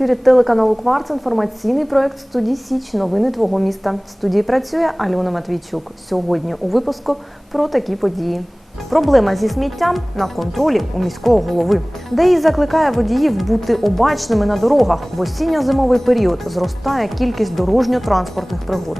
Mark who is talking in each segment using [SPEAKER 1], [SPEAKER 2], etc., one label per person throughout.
[SPEAKER 1] ефірі телеканалу Кварц. Інформаційний проект студії Січ. Новини твого міста. В студії працює Альона Матвійчук. Сьогодні у випуску про такі події. Проблема зі сміттям на контролі у міського голови. ДАІ закликає водіїв бути обачними на дорогах. В осінньо-зимовий період зростає кількість дорожньо-транспортних пригод.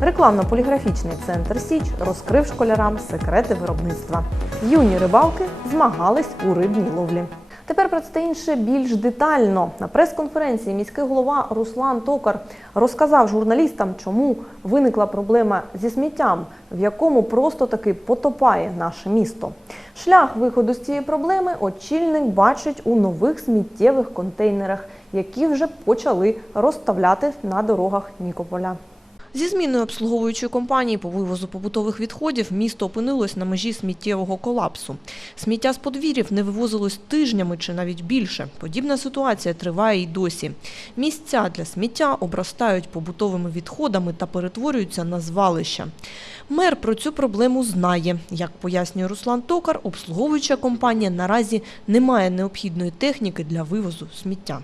[SPEAKER 1] Рекламно-поліграфічний центр Січ розкрив школярам секрети виробництва. Юні рибалки змагались у рибній ловлі. Тепер про це інше більш детально. На прес-конференції міський голова Руслан Токар розказав журналістам, чому виникла проблема зі сміттям, в якому просто таки потопає наше місто. Шлях виходу з цієї проблеми очільник бачить у нових сміттєвих контейнерах, які вже почали розставляти на дорогах Нікополя. Зі зміною обслуговуючої компанії по вивозу побутових відходів місто опинилось на межі сміттєвого колапсу. Сміття з подвір'їв не вивозилось тижнями чи навіть більше. Подібна ситуація триває й досі. Місця для сміття обростають побутовими відходами та перетворюються на звалища. Мер про цю проблему знає. Як пояснює Руслан Токар, обслуговуюча компанія наразі не має необхідної техніки для вивозу сміття.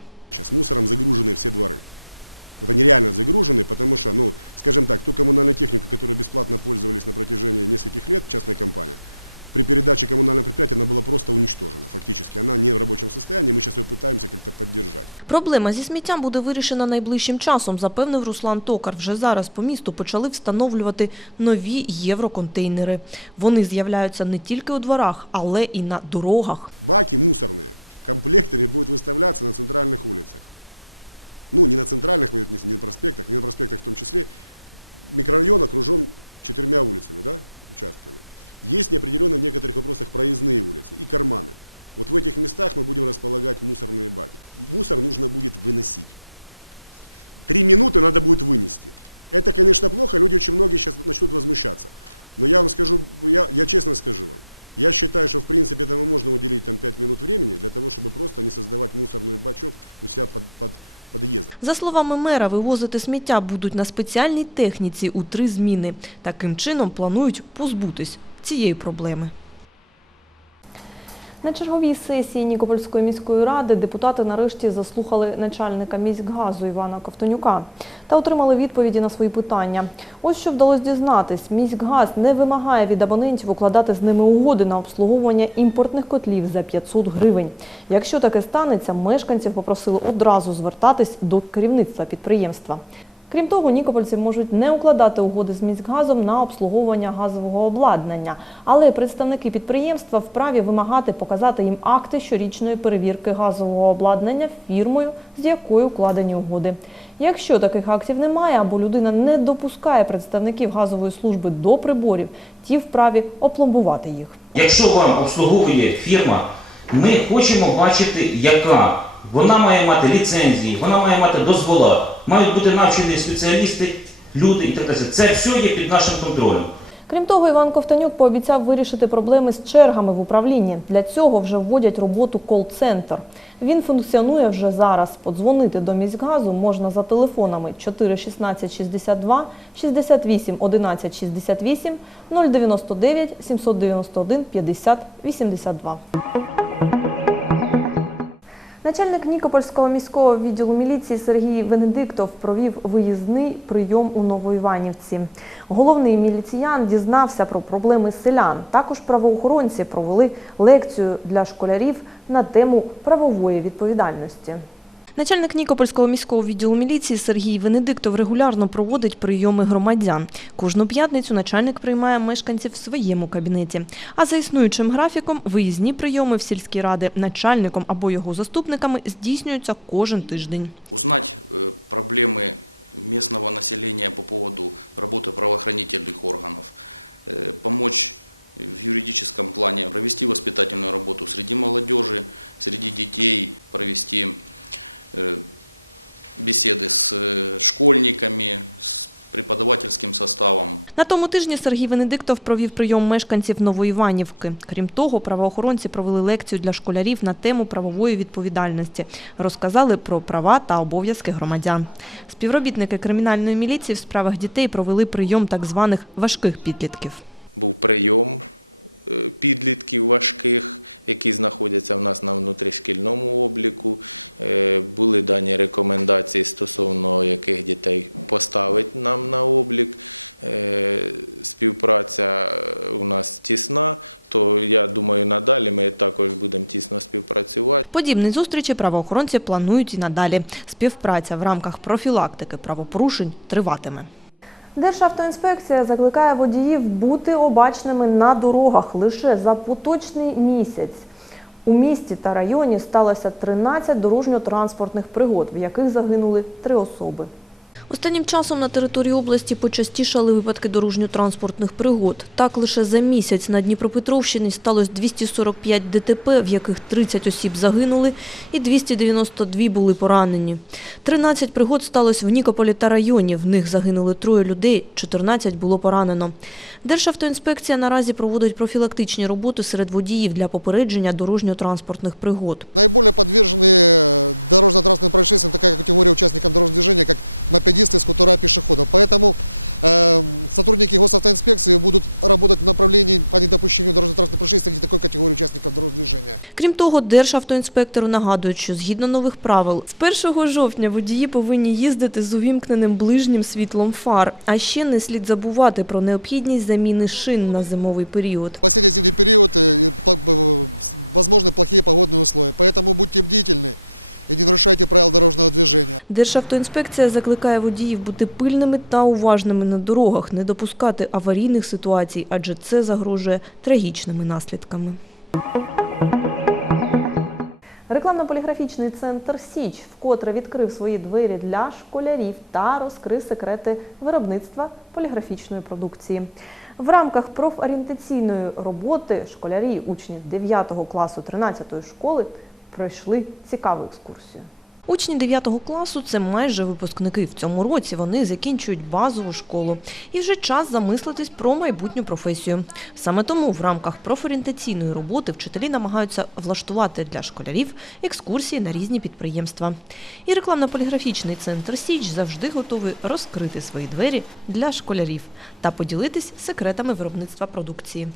[SPEAKER 1] Проблема зі сміттям буде вирішена найближчим часом, запевнив Руслан Токар. Вже зараз по місту почали встановлювати нові євроконтейнери. Вони з'являються не тільки у дворах, але і на дорогах. За словами мера, вивозити сміття будуть на спеціальній техніці у три зміни. Таким чином планують позбутись цієї проблеми. На черговій сесії Нікопольської міської ради депутати нарешті заслухали начальника міськгазу Івана Ковтонюка та отримали відповіді на свої питання. Ось що вдалося дізнатись. Міськгаз не вимагає від абонентів укладати з ними угоди на обслуговування імпортних котлів за 500 гривень. Якщо таке станеться, мешканців попросили одразу звертатись до керівництва підприємства. Крім того, нікопольці можуть не укладати угоди з міськгазом на обслуговування газового обладнання, але представники підприємства вправі вимагати показати їм акти щорічної перевірки газового обладнання фірмою, з якою укладені угоди. Якщо таких актів немає або людина не допускає представників газової служби до приборів, ті вправі опломбувати їх.
[SPEAKER 2] Якщо вам обслуговує фірма, ми хочемо бачити, яка. Вона має мати ліцензії, вона має мати дозвола, мають бути навчені спеціалісти, люди і так далі. Це все є під нашим контролем.
[SPEAKER 1] Крім того, Іван Ковтанюк пообіцяв вирішити проблеми з чергами в управлінні. Для цього вже вводять роботу кол-центр. Він функціонує вже зараз. Подзвонити до міськгазу можна за телефонами 4 16 62, 68 11 68, 099 791 50 82. Начальник Нікопольського міського відділу міліції Сергій Венедиктов провів виїзний прийом у Новоіванівці. Головний міліціян дізнався про проблеми селян. Також правоохоронці провели лекцію для школярів на тему правової відповідальності. Начальник Нікопольського міського відділу міліції Сергій Венедиктов регулярно проводить прийоми громадян. Кожну п'ятницю начальник приймає мешканців в своєму кабінеті. А за існуючим графіком виїзні прийоми в сільські ради начальником або його заступниками здійснюються кожен тиждень. На тому тижні Сергій Венедиктов провів прийом мешканців Новоіванівки. Крім того, правоохоронці провели лекцію для школярів на тему правової відповідальності. Розказали про права та обов'язки громадян. Співробітники кримінальної міліції в справах дітей провели прийом так званих важких підлітків.
[SPEAKER 3] прийом підлітків важких, які знаходяться в нас на внутрішньому обліку. Було надано
[SPEAKER 1] Подібні зустрічі правоохоронці планують і надалі. Співпраця в рамках профілактики правопорушень триватиме. Державтоінспекція закликає водіїв бути обачними на дорогах лише за поточний місяць. У місті та районі сталося 13 дорожньо-транспортних пригод, в яких загинули три особи. Останнім часом на території області почастішали випадки дорожньо-транспортних пригод. Так, лише за місяць на Дніпропетровщині сталося 245 ДТП, в яких 30 осіб загинули і 292 були поранені. 13 пригод сталося в Нікополі та районі. В них загинули троє людей, 14 було поранено. Державтоінспекція наразі проводить профілактичні роботи серед водіїв для попередження дорожньо-транспортних пригод. Крім того, державтоінспектору нагадують, що згідно нових правил, з 1 жовтня водії повинні їздити з увімкненим ближнім світлом фар. А ще не слід забувати про необхідність заміни шин на зимовий період. Державтоінспекція закликає водіїв бути пильними та уважними на дорогах, не допускати аварійних ситуацій, адже це загрожує трагічними наслідками. Рекламно-поліграфічний центр Січ вкотре відкрив свої двері для школярів та розкрив секрети виробництва поліграфічної продукції. В рамках профорієнтаційної роботи школярі, учні 9 класу 13 школи пройшли цікаву екскурсію. Учні 9 класу це майже випускники. В цьому році вони закінчують базову школу. І вже час замислитись про майбутню професію. Саме тому в рамках профорієнтаційної роботи вчителі намагаються влаштувати для школярів екскурсії на різні підприємства. І рекламно-поліграфічний центр Січ завжди готовий розкрити свої двері для школярів та поділитись секретами виробництва продукції.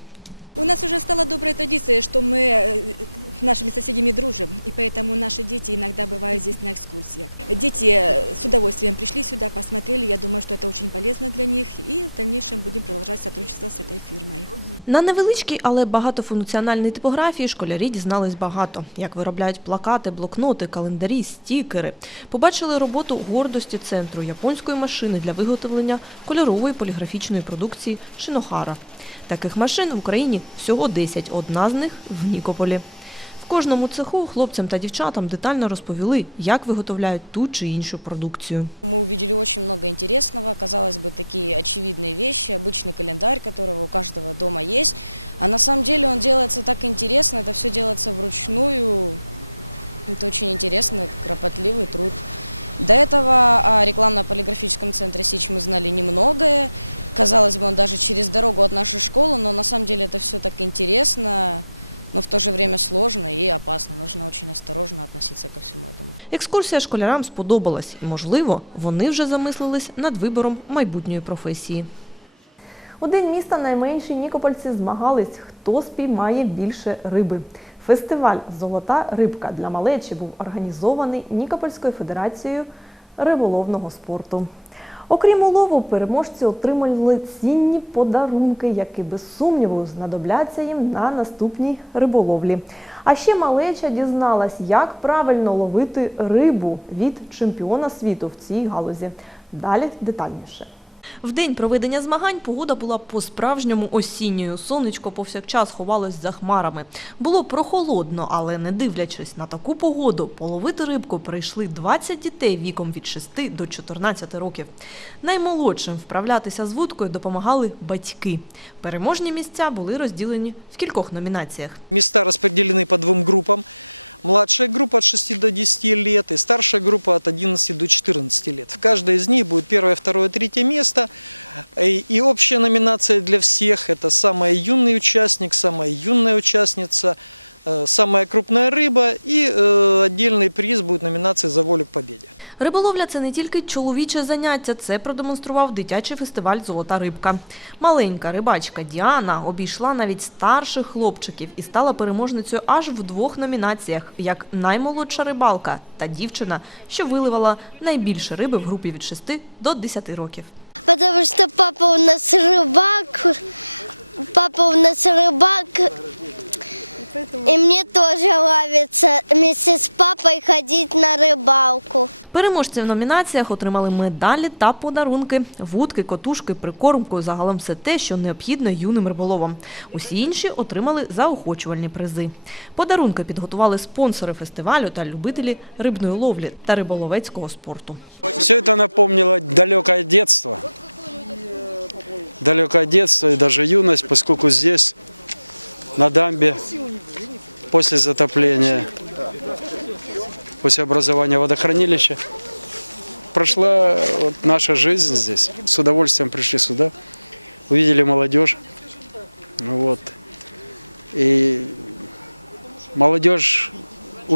[SPEAKER 1] На невеличкій, але багатофункціональній типографії школярі дізнались багато, як виробляють плакати, блокноти, календарі, стікери. Побачили роботу гордості центру японської машини для виготовлення кольорової поліграфічної продукції Шинохара. Таких машин в Україні всього 10, одна з них в Нікополі. В кожному цеху хлопцям та дівчатам детально розповіли, як виготовляють ту чи іншу продукцію. Екскурсія школярам сподобалась, і, можливо, вони вже замислились над вибором майбутньої професії. У день міста найменші нікопольці змагались, хто спіймає більше риби. Фестиваль Золота рибка для малечі був організований Нікопольською федерацією риболовного спорту. Окрім улову, переможці отримали цінні подарунки, які без сумніву знадобляться їм на наступній риболовлі. А ще малеча дізналась, як правильно ловити рибу від чемпіона світу в цій галузі. Далі детальніше. В день проведення змагань погода була по-справжньому осінньою. Сонечко повсякчас ховалось за хмарами. Було прохолодно, але не дивлячись на таку погоду, половити рибку прийшли 20 дітей віком від 6 до 14 років. Наймолодшим вправлятися з вудкою допомагали батьки. Переможні місця були розділені в кількох номінаціях.
[SPEAKER 3] Места распределены по двум группам. Младшая группа от 6 до 10 лет, и старшая группа от 11 до 14. В каждой из них будет первое, второе, третье место. Э, И общая номинация для всех – это самая юная участница, самая юная участница, э, самая крупная рыба и э, отдельный приз будет номинация за волю победы.
[SPEAKER 1] Риболовля це не тільки чоловіче заняття, це продемонстрував дитячий фестиваль Золота рибка. Маленька рибачка Діана обійшла навіть старших хлопчиків і стала переможницею аж в двох номінаціях: як наймолодша рибалка та дівчина, що виливала найбільше риби в групі від 6 до 10 років.
[SPEAKER 4] потому что папа у нас рыбалка, папа у нас рыбалка, и мне тоже нравится вместе с папой хотеть на рыбалку.
[SPEAKER 1] Переможці в номінаціях отримали медалі та подарунки, вудки, котушки, прикормку, загалом все те, що необхідно юним риболовам. Усі інші отримали заохочувальні призи. Подарунки підготували спонсори фестивалю та любителі рибної ловлі та риболовецького спорту.
[SPEAKER 3] Это напомнило Далекое детство и даже юность, поскольку здесь, когда мы после затопления, после образования водохранилища, пришла наша жизнь здесь. С удовольствием пришли сюда, увидели молодежь. Вот. И молодежь,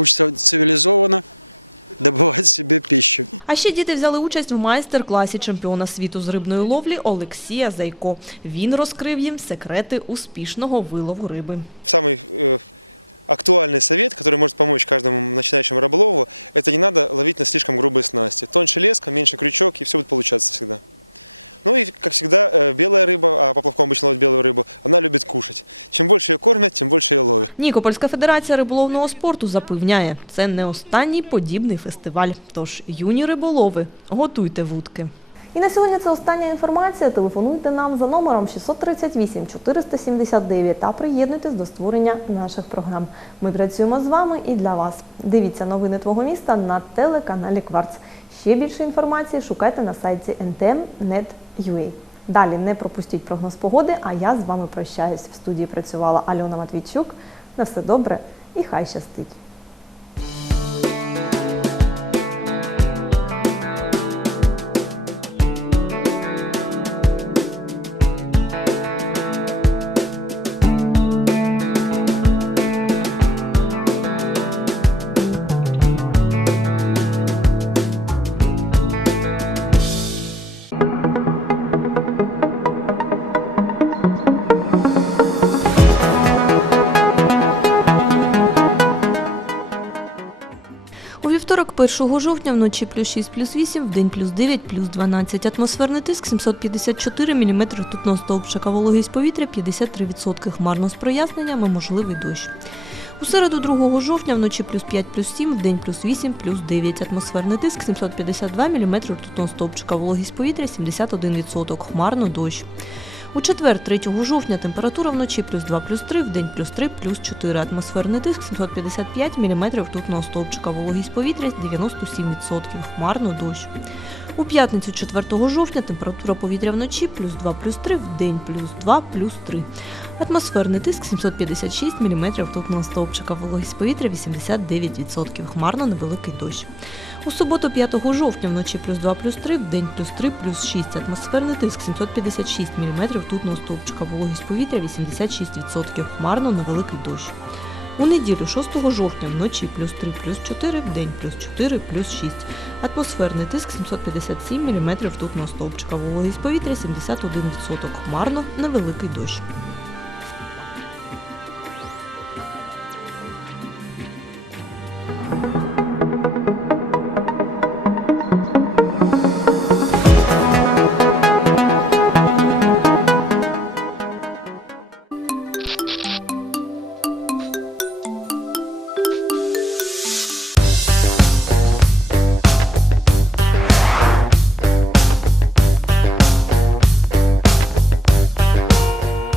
[SPEAKER 3] что находит себе пищу.
[SPEAKER 1] А ще діти взяли участь в майстер-класі чемпіона світу з рибної ловлі Олексія Зайко. Він розкрив їм секрети успішного вилову риби.
[SPEAKER 3] самый э, актуальный совет, который может помочь каждому начинающему рыболову, это не надо ловить на слишком грубой снасти. Тоньше леска, меньше крючок, и
[SPEAKER 1] Нікопольська федерація риболовного спорту запевняє, це не останній подібний фестиваль. Тож юні риболови, готуйте вудки. І на сьогодні це остання інформація. Телефонуйте нам за номером 638 479 та приєднуйтесь до створення наших програм. Ми працюємо з вами і для вас. Дивіться новини твого міста на телеканалі Кварц. Ще більше інформації шукайте на сайті ntm.net.ua. Далі не пропустіть прогноз погоди, а я з вами прощаюсь. В студії працювала Альона Матвійчук. На все добре і хай щастить! 1 жовтня вночі плюс 6, плюс 8, в день плюс 9, плюс 12. Атмосферний тиск 754 мм ртутного стовпчика, вологість повітря 53%. Хмарно з проясненнями, можливий дощ. У середу 2 жовтня вночі плюс 5, плюс 7, в день плюс 8, плюс 9. Атмосферний тиск 752 мм ртутного стовпчика, вологість повітря 71%. Хмарно дощ. У четвер, 3 жовтня, температура вночі плюс 2, плюс 3, в день плюс 3, плюс 4. Атмосферний тиск 755 мм ртутного стовпчика, вологість повітря 97%, хмарно дощ. У п'ятницю 4 жовтня температура повітря вночі плюс 2, плюс 3, в день плюс 2, плюс 3. Атмосферний тиск 756 мм ртутного стовпчика, вологість повітря 89%, хмарно невеликий дощ. У суботу 5 жовтня вночі плюс 2 плюс 3, в день плюс 3 плюс 6. Атмосферний тиск 756 мм ртутного стовпчика, вологість повітря 86%, хмарно невеликий дощ. У неділю 6 жовтня вночі плюс 3 плюс 4, в день плюс 4 плюс 6. Атмосферний тиск 757 мм ртутного стовпчика, вологість повітря 71%, хмарно невеликий дощ.